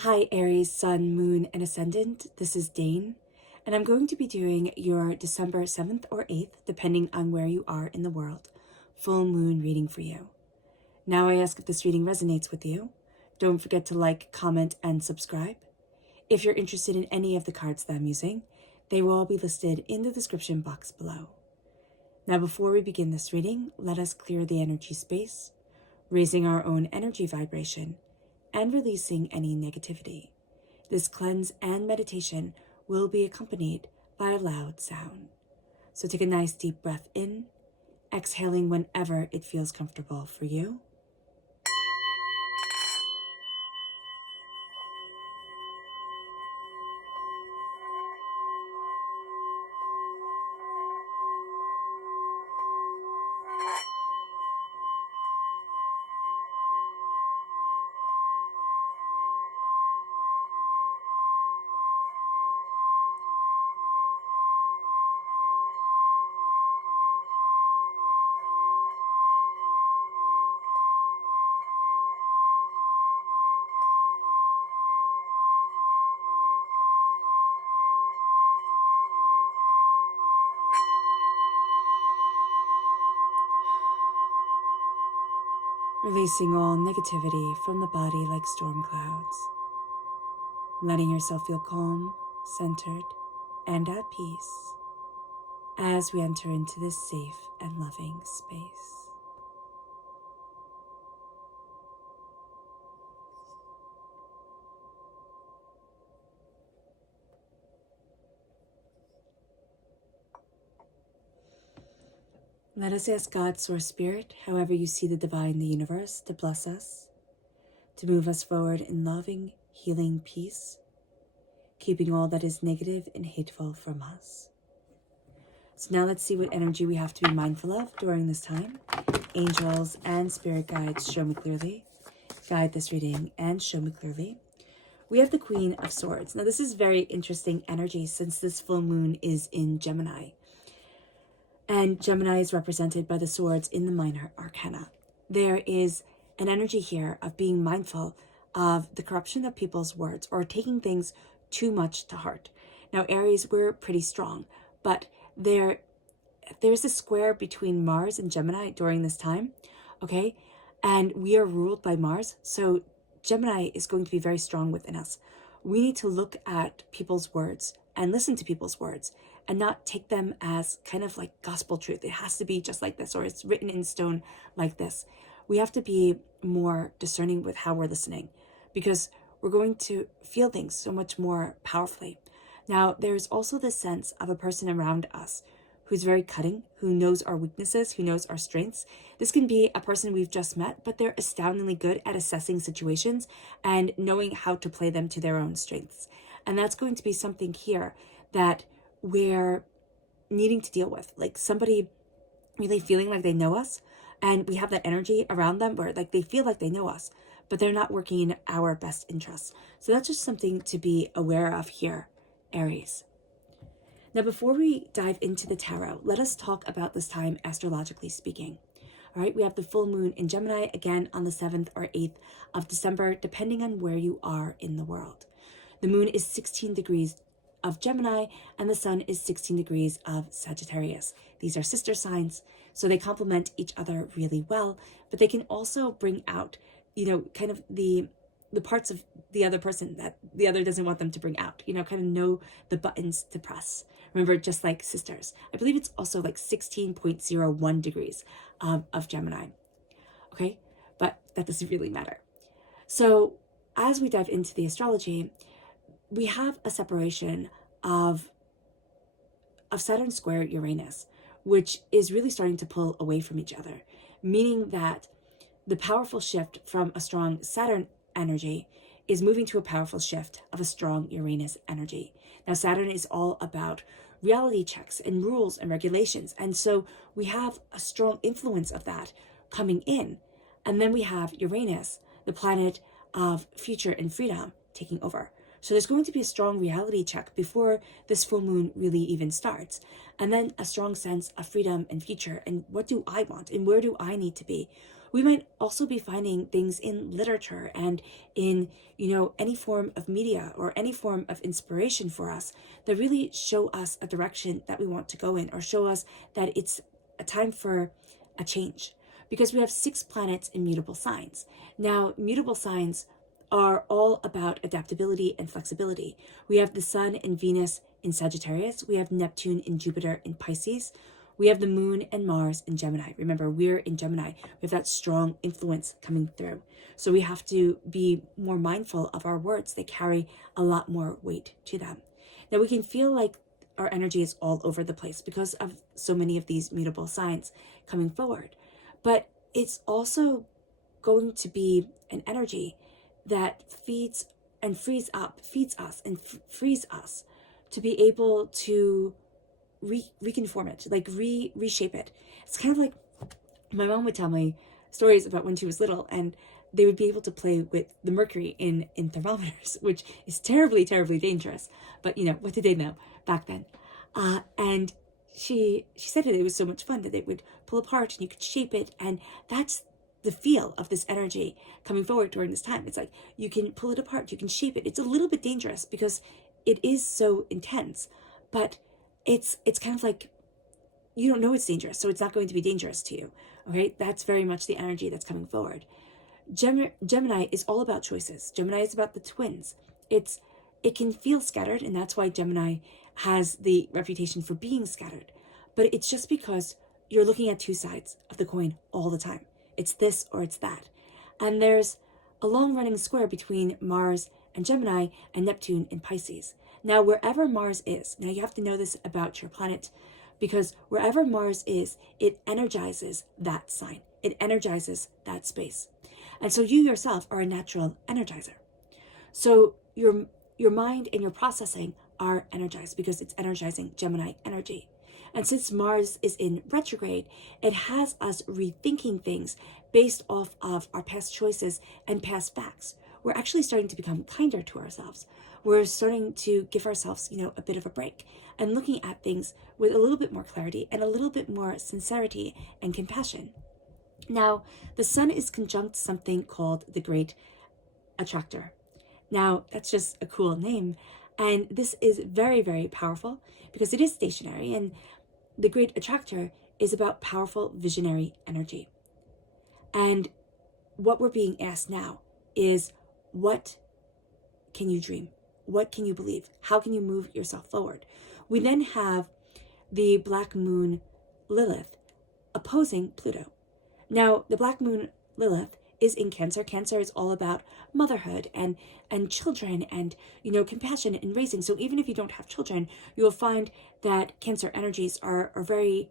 Hi Aries, Sun, Moon, and Ascendant. This is Dane, and I'm going to be doing your December 7th or 8th, depending on where you are in the world, full moon reading for you. Now I ask if this reading resonates with you. Don't forget to like, comment, and subscribe. If you're interested in any of the cards that I'm using, they will all be listed in the description box below. Now before we begin this reading, let us clear the energy space, raising our own energy vibration, and releasing any negativity. This cleanse and meditation will be accompanied by a loud sound. So take a nice deep breath in, exhaling whenever it feels comfortable for you. Releasing all negativity from the body like storm clouds. Letting yourself feel calm, centered, and at peace as we enter into this safe and loving space. Let us ask God, Source Spirit, however you see the divine in the universe, to bless us, to move us forward in loving, healing peace, keeping all that is negative and hateful from us. So now let's see what energy we have to be mindful of during this time. Angels and spirit guides, show me clearly. Guide this reading and show me clearly. We have the Queen of Swords. Now this is very interesting energy since this full moon is in Gemini. And Gemini is represented by the swords in the minor arcana. There is an energy here of being mindful of the corruption of people's words or taking things too much to heart. Now, Aries, we're pretty strong, but there's a square between Mars and Gemini during this time, okay? And we are ruled by Mars, so Gemini is going to be very strong within us. We need to look at people's words and listen to people's words and not take them as kind of like gospel truth. It has to be just like this, or it's written in stone like this. We have to be more discerning with how we're listening because we're going to feel things so much more powerfully. Now, there's also this sense of a person around us who's very cutting, who knows our weaknesses, who knows our strengths. This can be a person we've just met, but they're astoundingly good at assessing situations and knowing how to play them to their own strengths. And that's going to be something here that we're needing to deal with, like somebody really feeling like they know us, and we have that energy around them where like they feel like they know us, but they're not working in our best interests. So that's just something to be aware of here, Aries. Now, before we dive into the tarot, let us talk about this time astrologically speaking. All right, we have the full moon in Gemini again on the 7th or 8th of December, depending on where you are in the world. The moon is 16 degrees of Gemini and the sun is 16 degrees of Sagittarius. These are sister signs, so they complement each other really well, but they can also bring out, kind of the parts of the other person that the other doesn't want them to bring out, kind of know the buttons to press. Remember, just like sisters. I believe it's also like 16.01 degrees of Gemini. Okay, but that doesn't really matter. So as we dive into the astrology, we have a separation of Saturn square Uranus, which is really starting to pull away from each other, meaning that the powerful shift from a strong Saturn energy is moving to a powerful shift of a strong Uranus energy. Now, Saturn is all about reality checks and rules and regulations. And so we have a strong influence of that coming in. And then we have Uranus, the planet of future and freedom, taking over. So there's going to be a strong reality check before this full moon really even starts. And then a strong sense of freedom and future and what do I want and where do I need to be? We might also be finding things in literature and in, any form of media or any form of inspiration for us that really show us a direction that we want to go in, or show us that it's a time for a change. Because we have 6 planets in mutable signs. Now, mutable signs are all about adaptability and flexibility. We have the Sun and Venus in Sagittarius. We have Neptune and Jupiter in Pisces. We have the Moon and Mars in Gemini. Remember, we're in Gemini. We have that strong influence coming through. So we have to be more mindful of our words. They carry a lot more weight to them. Now, we can feel like our energy is all over the place because of so many of these mutable signs coming forward. But it's also going to be an energy that feeds us and frees us to be able to reconform it, like reshape it. It's kind of like my mom would tell me stories about when she was little, and they would be able to play with the mercury in thermometers, which is terribly, terribly dangerous. But what did they know back then? And she said that it was so much fun that it would pull apart and you could shape it, and that's the feel of this energy coming forward during this time. It's like you can pull it apart, you can shape it. It's a little bit dangerous because it is so intense, but it's kind of like you don't know it's dangerous, so it's not going to be dangerous to you. Okay, that's very much the energy that's coming forward. Gemini is all about choices. Gemini is about the twins. It can feel scattered, and that's why Gemini has the reputation for being scattered. But it's just because you're looking at 2 sides of the coin all the time. It's this or it's that. And there's a long running square between Mars and Gemini and Neptune in Pisces. Now, wherever Mars is, now you have to know this about your planet, because wherever Mars is, it energizes that sign. It energizes that space. And so you yourself are a natural energizer. So your mind and your processing are energized because it's energizing Gemini energy. And since Mars is in retrograde, it has us rethinking things based off of our past choices and past facts. We're actually starting to become kinder to ourselves. We're starting to give ourselves, a bit of a break and looking at things with a little bit more clarity and a little bit more sincerity and compassion. Now, the Sun is conjunct something called the Great Attractor. Now, that's just a cool name. And this is very, very powerful because it is stationary. And the Great Attractor is about powerful visionary energy. And what we're being asked now is, what can you dream? What can you believe? How can you move yourself forward? We then have the Black Moon Lilith opposing Pluto. Now, the Black Moon Lilith is in Cancer. Cancer is all about motherhood and children and, compassion and raising. So even if you don't have children, you will find that Cancer energies are very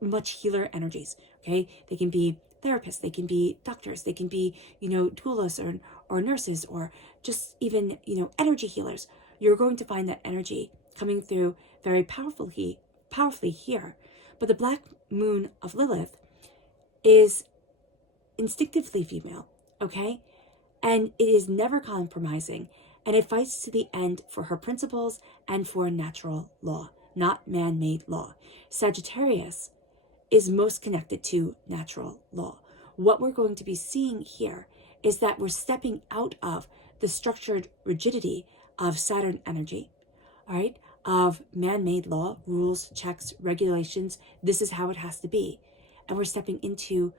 much healer energies, okay? They can be therapists, they can be doctors, they can be, doulas or nurses, or just even, energy healers. You're going to find that energy coming through very powerfully here. But the Black Moon of Lilith is instinctively female, okay? And it is never compromising, and it fights to the end for her principles and for natural law, not man-made law. Sagittarius is most connected to natural law. What we're going to be seeing here is that we're stepping out of the structured rigidity of Saturn energy, all right, of man-made law, rules, checks, regulations. This is how it has to be. And we're stepping into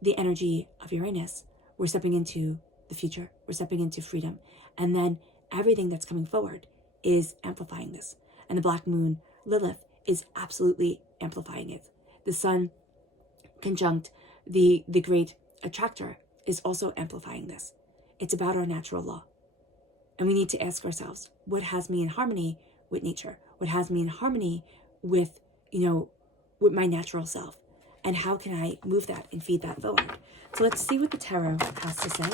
the energy of Uranus. We're stepping into the future. We're stepping into freedom. And then everything that's coming forward is amplifying this. And the Black Moon Lilith is absolutely amplifying it. The Sun conjunct the Great Attractor is also amplifying this. It's about our natural law. And we need to ask ourselves, what has me in harmony with nature? What has me in harmony with, with my natural self? And how can I move that and feed that forward? So let's see what the tarot has to say.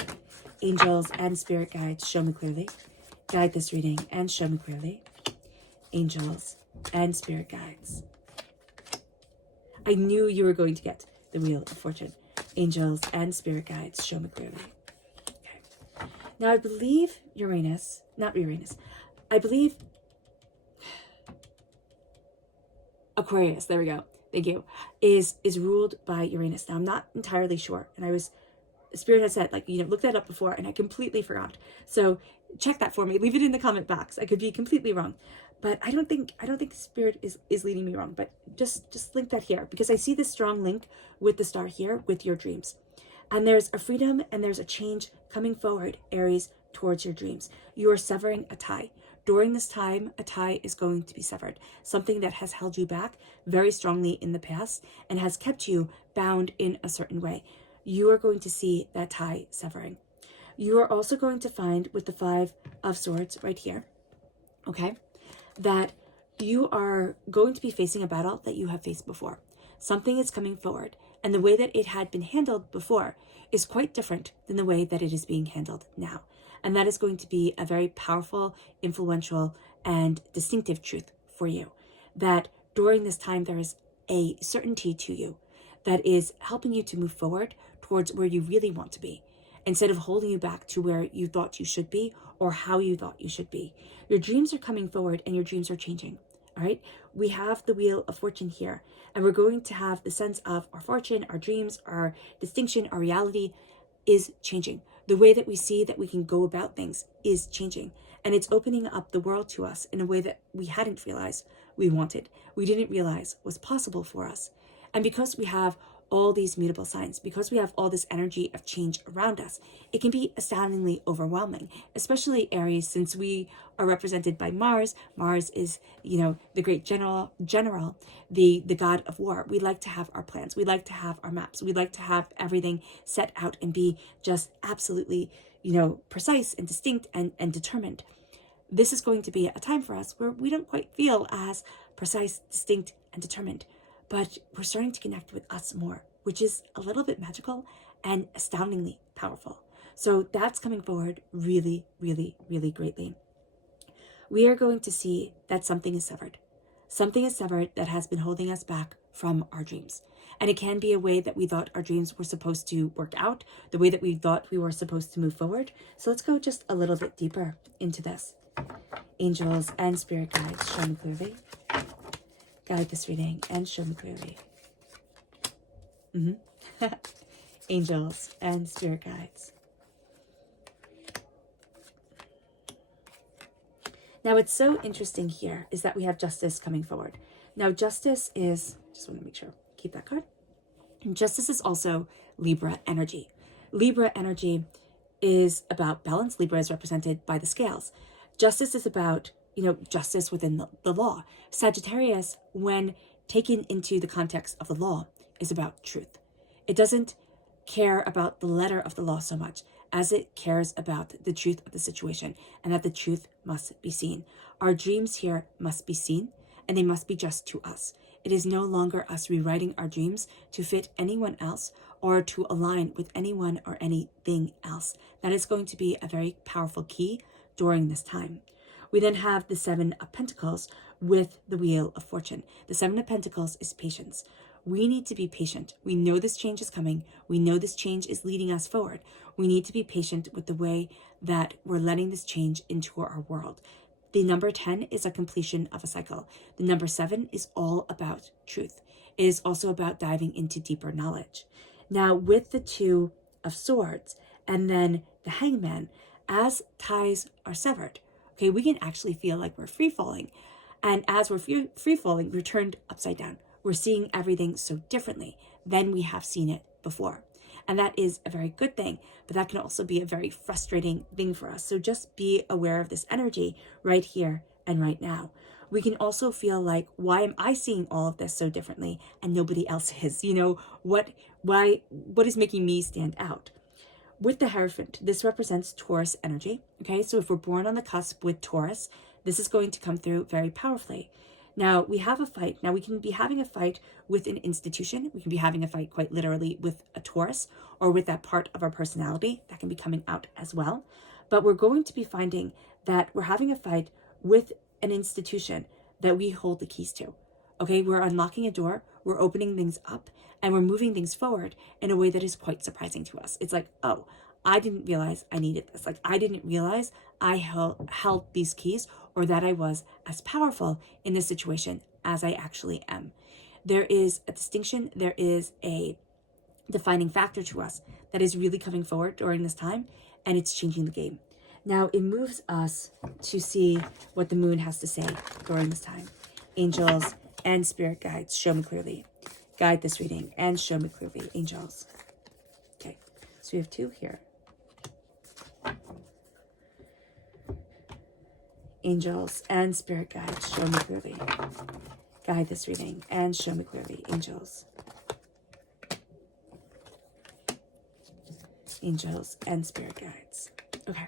Angels and spirit guides, show me clearly. Guide this reading and show me clearly. Angels and spirit guides. I knew you were going to get the Wheel of Fortune. Angels and spirit guides, show me clearly. Okay. Now I believe I believe Aquarius, there we go. thank you, is ruled by Uranus. Now, I'm not entirely sure, and Spirit has said, like, look that up before, and I completely forgot. So check that for me. Leave it in the comment box. I could be completely wrong, but I don't think Spirit is leading me wrong. But just link that here, because I see this strong link with the star here with your dreams, and there's a freedom and there's a change coming forward, Aries, towards your dreams. You are severing a tie. During this time, a tie is going to be severed. Something that has held you back very strongly in the past and has kept you bound in a certain way. You are going to see that tie severing. You are also going to find with the Five of Swords right here, okay, that you are going to be facing a battle that you have faced before. Something is coming forward, and the way that it had been handled before is quite different than the way that it is being handled now. And that is going to be a very powerful, influential, and distinctive truth for you. That during this time, there is a certainty to you that is helping you to move forward towards where you really want to be, instead of holding you back to where you thought you should be or how you thought you should be. Your dreams are coming forward and your dreams are changing. All right, we have the Wheel of Fortune here, and we're going to have the sense of our fortune, our dreams, our distinction, our reality is changing. The way that we see that we can go about things is changing, and it's opening up the world to us in a way that we hadn't realized we wanted, we didn't realize was possible for us. And because we have all these mutable signs, because we have all this energy of change around us, it can be astoundingly overwhelming, especially Aries, since we are represented by Mars. Mars is, the great general, the god of war. We like to have our plans. We like to have our maps. We like to have everything set out and be just absolutely, precise and distinct and determined. This is going to be a time for us where we don't quite feel as precise, distinct, and determined, but we're starting to connect with us more, which is a little bit magical and astoundingly powerful. So that's coming forward really, really, really greatly. We are going to see that something is severed. Something is severed that has been holding us back from our dreams. And it can be a way that we thought our dreams were supposed to work out, the way that we thought we were supposed to move forward. So let's go just a little bit deeper into this. Angels and spirit guides, show me clearly. Guide this reading and show me clearly. Angels and spirit guides. Now, what's so interesting here is that we have justice coming forward. Now, justice is, just want to make sure, keep that card. And justice is also Libra energy. Libra energy is about balance. Libra is represented by the scales. Justice is about, justice within the law. Sagittarius, when taken into the context of the law, is about truth. It doesn't care about the letter of the law so much as it cares about the truth of the situation, and that the truth must be seen. Our dreams here must be seen, and they must be just to us. It is no longer us rewriting our dreams to fit anyone else or to align with anyone or anything else. That is going to be a very powerful key during this time. We then have the Seven of Pentacles with the Wheel of Fortune. The Seven of Pentacles is patience. We need to be patient. We know this change is coming. We know this change is leading us forward. We need to be patient with the way that we're letting this change into our world. The number 10 is a completion of a cycle. The number 7 is all about truth. It is also about diving into deeper knowledge. Now, with the Two of Swords and then the Hangman, as ties are severed, okay, we can actually feel like we're free falling. And as we're free falling, we're turned upside down. We're seeing everything so differently than we have seen it before. And that is a very good thing, but that can also be a very frustrating thing for us. So just be aware of this energy right here and right now. We can also feel like, why am I seeing all of this so differently and nobody else is? What is making me stand out? With the Hierophant, this represents Taurus energy. Okay, so if we're born on the cusp with Taurus, this is going to come through very powerfully. Now, we have a fight. Now, we can be having a fight with an institution. We can be having a fight quite literally with a Taurus or with that part of our personality that can be coming out as well. But we're going to be finding that we're having a fight with an institution that we hold the keys to. Okay, we're unlocking a door, we're opening things up, and we're moving things forward in a way that is quite surprising to us. It's like, oh, I didn't realize I needed this. Like, I didn't realize I held these keys, or that I was as powerful in this situation as I actually am. there is a distinction, there is a defining factor to us that is really coming forward during this time, and it's changing the game. Now it moves us to see what the moon has to say during this time. Angels and spirit guides, show me clearly. Guide this reading and show me clearly, angels. Okay, so we have 2 here. Angels and spirit guides, show me clearly. Guide this reading and show me clearly, angels. Angels and spirit guides. Okay.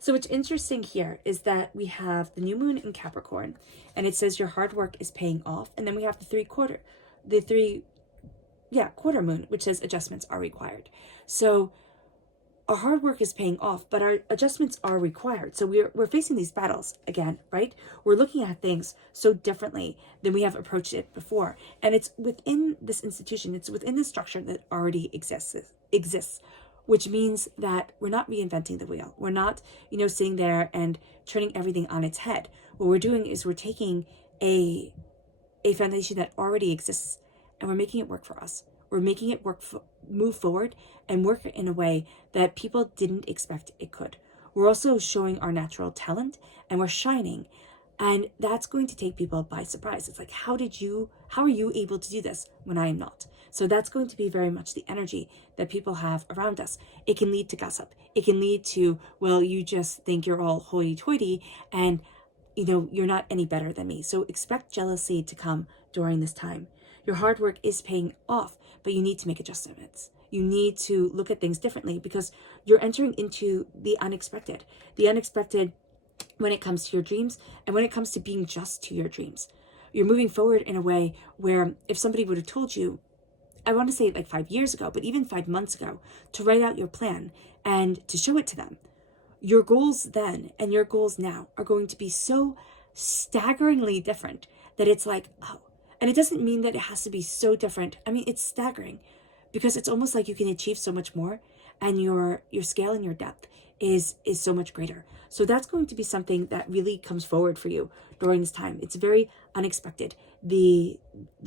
So what's interesting here is that we have the new moon in Capricorn, and it says your hard work is paying off. And then we have the quarter moon, which says adjustments are required. So our hard work is paying off, but our adjustments are required. So we're facing these battles again, right? We're looking at things so differently than we have approached it before. And it's within this institution, it's within the structure that already exists, which means that we're not reinventing the wheel. We're not, sitting there and turning everything on its head. What we're doing is we're taking a foundation that already exists, and we're making it work for us. We're making it move forward and work in a way that people didn't expect it could. We're also showing our natural talent, and we're shining. And that's going to take people by surprise. It's like, how are you able to do this when I am not? So that's going to be very much the energy that people have around us. It can lead to gossip. It can lead to, well, you just think you're all hoity-toity and, you're not any better than me. So expect jealousy to come during this time. Your hard work is paying off, but you need to make adjustments. You need to look at things differently because you're entering into the unexpected. The unexpected when it comes to your dreams and when it comes to being just to your dreams. You're moving forward in a way where if somebody would have told you, I want to say like 5 years ago, but even 5 months ago, to write out your plan and to show it to them, your goals then and your goals now are going to be so staggeringly different that it's like, oh, and it doesn't mean that it has to be so different. I mean, it's staggering because it's almost like you can achieve so much more and your scale and your depth is so much greater. So that's going to be something that really comes forward for you during this time. It's very unexpected. The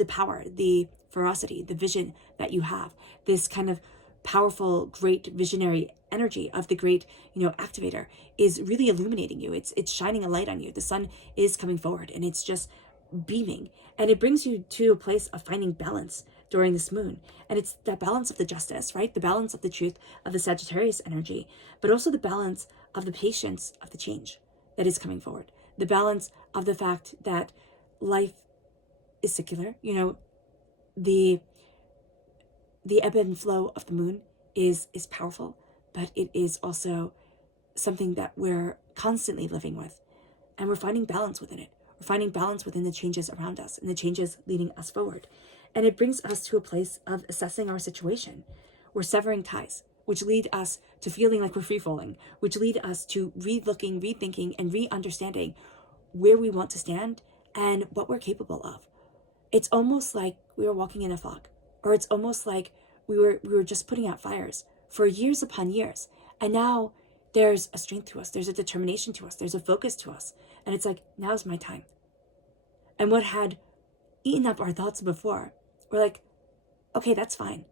power, the ferocity, the vision that you have, this kind of powerful, great visionary energy of the great, activator is really illuminating you. It's shining a light on you. The sun is coming forward and it's just beaming, and it brings you to a place of finding balance during this moon. And it's that balance of the justice, right? The balance of the truth of the Sagittarius energy, but also the balance of the patience of the change that is coming forward. The balance of the fact that life is secular. The ebb and flow of the moon is powerful, but it is also something that we're constantly living with, and we're finding balance within it. We're finding balance within the changes around us and the changes leading us forward. And it brings us to a place of assessing our situation. We're severing ties, which lead us to feeling like we're free-falling, which lead us to re-looking, rethinking, and re-understanding where we want to stand and what we're capable of. It's almost like we were walking in a fog, or it's almost like we were just putting out fires for years upon years. And now there's a strength to us, there's a determination to us, there's a focus to us. And it's like, now's my time. And what had eaten up our thoughts before, we're like, okay, that's fine.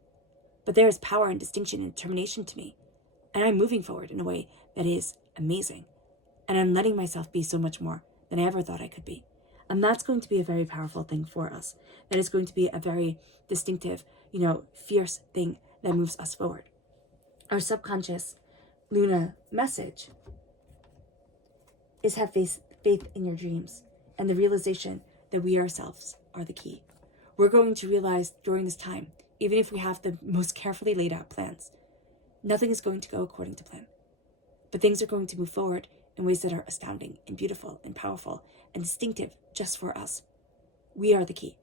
But there is power and distinction and determination to me. And I'm moving forward in a way that is amazing. And I'm letting myself be so much more than I ever thought I could be. And that's going to be a very powerful thing for us. That is going to be a very distinctive, fierce thing that moves us forward. Our subconscious Luna message is have faith in your dreams and the realization that we ourselves are the key. We're going to realize during this time, even if we have the most carefully laid out plans, nothing is going to go according to plan. But things are going to move forward in ways that are astounding and beautiful and powerful and distinctive just for us. We are the key.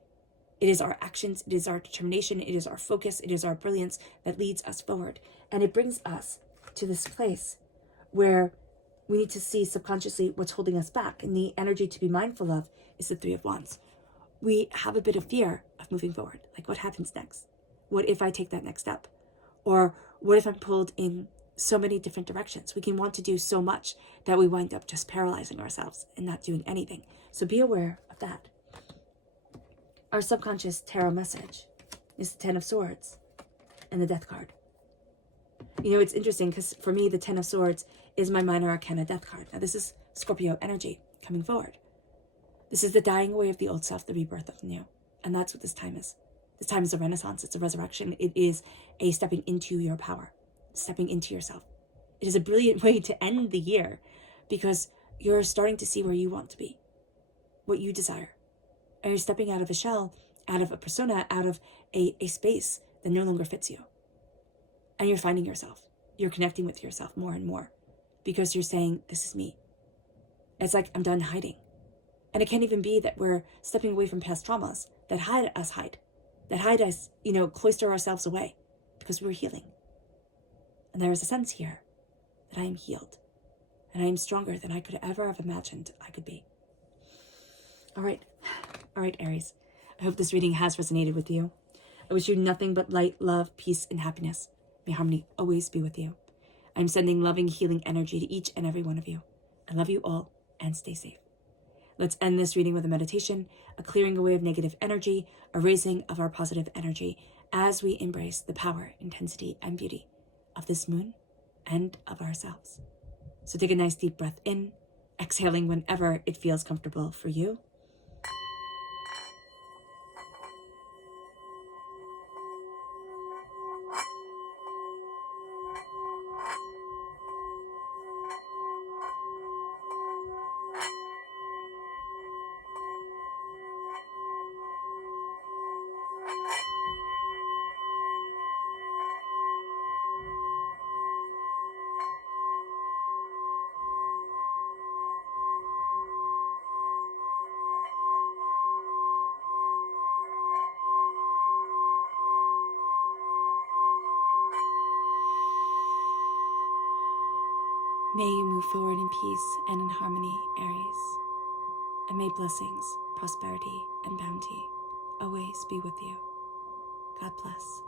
It is our actions, it is our determination, it is our focus, it is our brilliance that leads us forward. And it brings us to this place where we need to see subconsciously what's holding us back. And the energy to be mindful of is the 3 of Wands. We have a bit of fear of moving forward. Like, what happens next? What if I take that next step? Or what if I'm pulled in so many different directions? We can want to do so much that we wind up just paralyzing ourselves and not doing anything. So be aware of that. Our subconscious tarot message is the Ten of Swords and the Death card. You know, it's interesting because for me, the Ten of Swords is my minor arcana Death card. Now, this is Scorpio energy coming forward. This is the dying away of the old self, the rebirth of the new. And that's what this time is. This time is a renaissance. It's a resurrection. It is a stepping into your power, stepping into yourself. It is a brilliant way to end the year because you're starting to see where you want to be, what you desire. And you're stepping out of a shell, out of a persona, out of a space that no longer fits you. And you're finding yourself. You're connecting with yourself more and more because you're saying, this is me. It's like, I'm done hiding. And it can't even be that we're stepping away from past traumas that hide us, cloister ourselves away because we're healing. And there is a sense here that I am healed and I am stronger than I could ever have imagined I could be. All right, Aries. I hope this reading has resonated with you. I wish you nothing but light, love, peace, and happiness. May harmony always be with you. I'm sending loving, healing energy to each and every one of you. I love you all and stay safe. Let's end this reading with a meditation, a clearing away of negative energy, a raising of our positive energy as we embrace the power, intensity, and beauty of this moon and of ourselves. So take a nice deep breath in, exhaling whenever it feels comfortable for you. May you move forward in peace and in harmony, Aries. And may blessings, prosperity, and bounty always be with you. God bless.